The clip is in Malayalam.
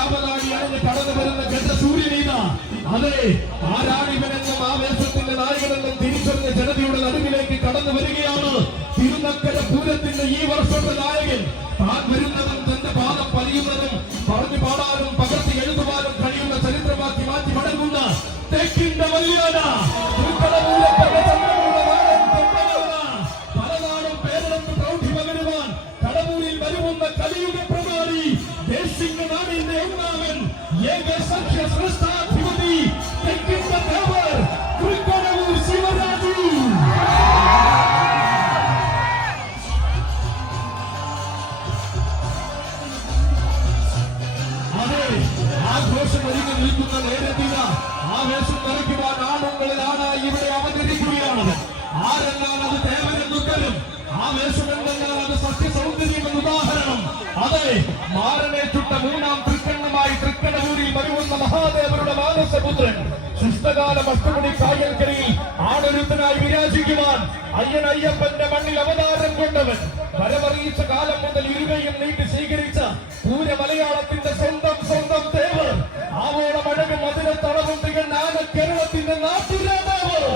രാമനാടി അണിഞ്ഞ് കടന്നു വരുന്ന ഗജസൂര്യനീത. അതെ, ആരാണിവനെന്നും ആവേശത്തിന്റെ നായകനെന്നും തിരിച്ചറിഞ്ഞ ജനതയുടെ നടുവിലേക്ക് കടന്നു വരികയാണ് തിരുനക്കര പൂരത്തിന്റെ ഈ വർഷത്തെ നായകൻ. താൻ വരുന്നതും തന്റെ പാദം പതിയുന്നതും പറഞ്ഞു പാടാനും പകർത്തി എഴുതുവാനും കഴിയുന്ന ചരിത്രമാക്കി മാറ്റി മടങ്ങുന്ന തെക്കിന്റെ വല്യാന പലനാടും പേരെടുത്ത് പ്രൗഢി പകരുവാൻ കടമൂരിൽ വരുമെന്ന കലിയുഗ പ്രമാണി ദേശിംഗ നാടിന്റെ ഒന്നാമൻ ഏകസംഖ്യ ശ്രേഷ്ഠാധിപതി തെക്കിന്റെ ദേവർ തൃക്കടവൂർ ശിവരാജു. അതെ, ആഘോഷം ഒരുങ്ങി നിൽക്കുന്ന നേരത്തിന ആവേശം നിറയ്ക്കുവാൻ ആണുങ്ങളിൽ ആണായി ഇവിടെ അവതരിക്കുകയാണ്. ആരെല്ലാം അത് ദേവനെന്നുത്തരും, ആവേശമെന്നാൽ അത് സത്യസൗന്ദര്യമെന്ന് ഉദാഹരണം. അതെ, മാരനെ ചുട്ട മൂന്നാം തൃക്കണ്ണമായി തൃക്കടവൂരിൽ വരുന്ന മഹാദേവരുടെ മാനസപുത്രൻ ശിഷ്ടകാലം അഷ്ടമണി കായൽക്കരയിൽ ആടൊരുത്തനായി വിരാജിക്കുവാൻ അയ്യൻ അയ്യപ്പന്റെ മണ്ണിൽ അവതാരം കൊണ്ടവൻ വരവറിയിച്ച കാലം മുതൽ ഇരുകയും നീട്ടി സ്വീകരിച്ച പൂര മലയാളത്തിന്റെ സ്വന്തം ദേവർ ആവോളം അഴകും മധുര തളവും തികഞ്ഞ കേരളത്തിന്റെ നാട്ടുരാജാവ്